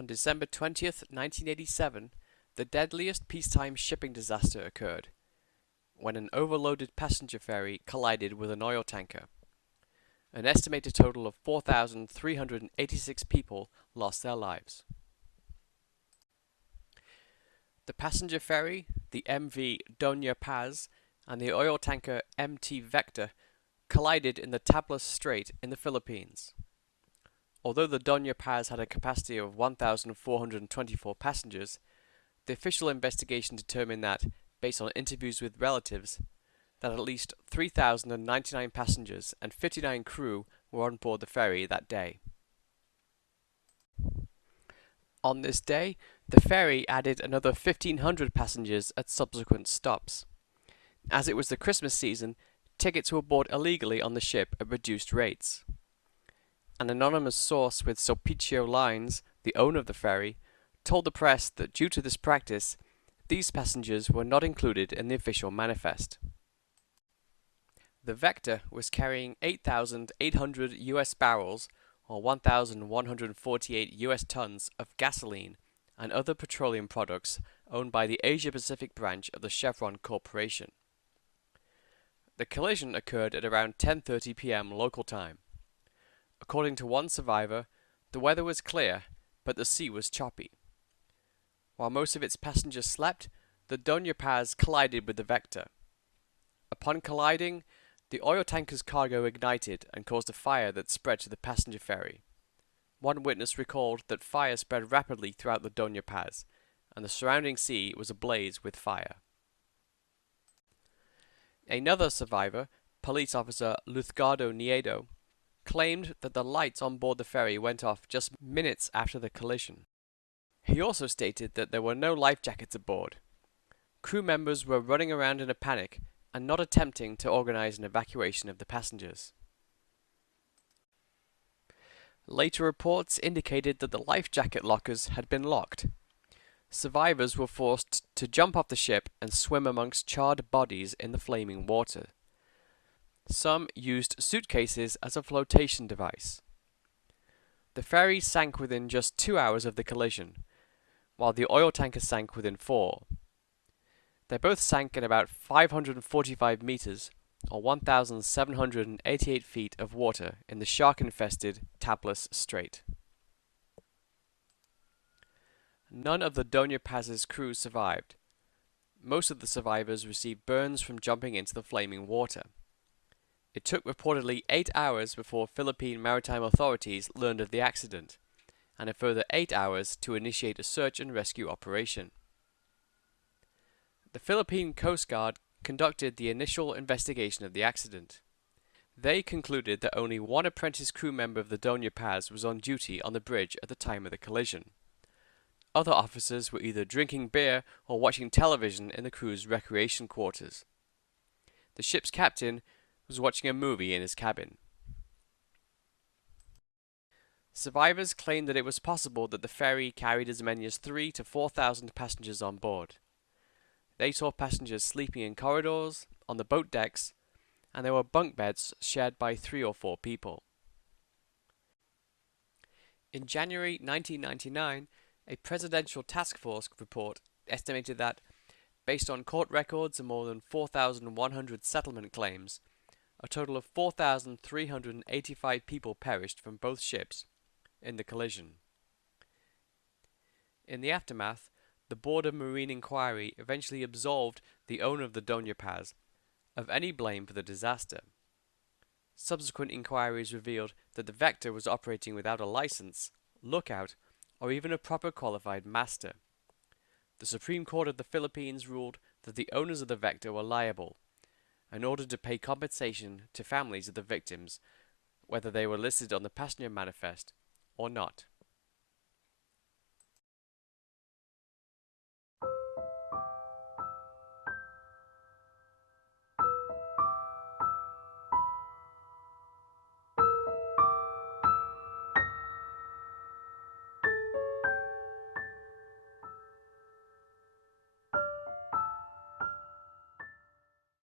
On December 20th, 1987, the deadliest peacetime shipping disaster occurred, when an overloaded passenger ferry collided with an oil tanker. An estimated total of 4,386 people lost their lives. The passenger ferry, the MV Doña Paz, and the oil tanker MT Vector collided in the Tablas Strait in the Philippines. Although the Doña Paz had a capacity of 1,424 passengers, the official investigation determined that, based on interviews with relatives, that at least 3,099 passengers and 59 crew were on board the ferry that day. On this day, the ferry added another 1,500 passengers at subsequent stops. As it was the Christmas season, tickets were bought illegally on the ship at reduced rates. An anonymous source with Sulpicio Lines, the owner of the ferry, told the press that due to this practice, these passengers were not included in the official manifest. The Vector was carrying 8,800 US barrels, or 1,148 US tons, of gasoline and other petroleum products owned by the Asia-Pacific branch of the Chevron Corporation. The collision occurred at around 10:30 p.m. local time. According to one survivor, the weather was clear, but the sea was choppy. While most of its passengers slept, the Doña Paz collided with the Vector. Upon colliding, the oil tanker's cargo ignited and caused a fire that spread to the passenger ferry. One witness recalled that fire spread rapidly throughout the Doña Paz, and the surrounding sea was ablaze with fire. Another survivor, police officer Luzgardo Nieto, claimed that the lights on board the ferry went off just minutes after the collision. He also stated that there were no life jackets aboard. Crew members were running around in a panic and not attempting to organize an evacuation of the passengers. Later reports indicated that the life jacket lockers had been locked. Survivors were forced to jump off the ship and swim amongst charred bodies in the flaming water. Some used suitcases as a flotation device. The ferry sank within just 2 hours of the collision, while the oil tanker sank within 4. They both sank in about 545 meters, or 1,788 feet of water in the shark-infested Tablas Strait. None of the Doña Paz's crew survived. Most of the survivors received burns from jumping into the flaming water. It took reportedly 8 hours before Philippine maritime authorities learned of the accident, and a further 8 hours to initiate a search and rescue operation. The Philippine Coast Guard conducted the initial investigation of the accident. They concluded that only one apprentice crew member of the Doña Paz was on duty on the bridge at the time of the collision. Other officers were either drinking beer or watching television in the crew's recreation quarters. The ship's captain was watching a movie in his cabin. Survivors claimed that it was possible that the ferry carried as many as 3,000 to 4,000 passengers on board. They saw passengers sleeping in corridors, on the boat decks, and there were bunk beds shared by 3 or 4 people. In January 1999, a presidential task force report estimated that, based on court records and more than 4,100 settlement claims, a total of 4,385 people perished from both ships in the collision. In the aftermath, the Board of Marine Inquiry eventually absolved the owner of the Doña Paz of any blame for the disaster. Subsequent inquiries revealed that the Vector was operating without a license, lookout, or even a proper qualified master. The Supreme Court of the Philippines ruled that the owners of the Vector were liable and ordered to pay compensation to families of the victims, whether they were listed on the passenger manifest or not.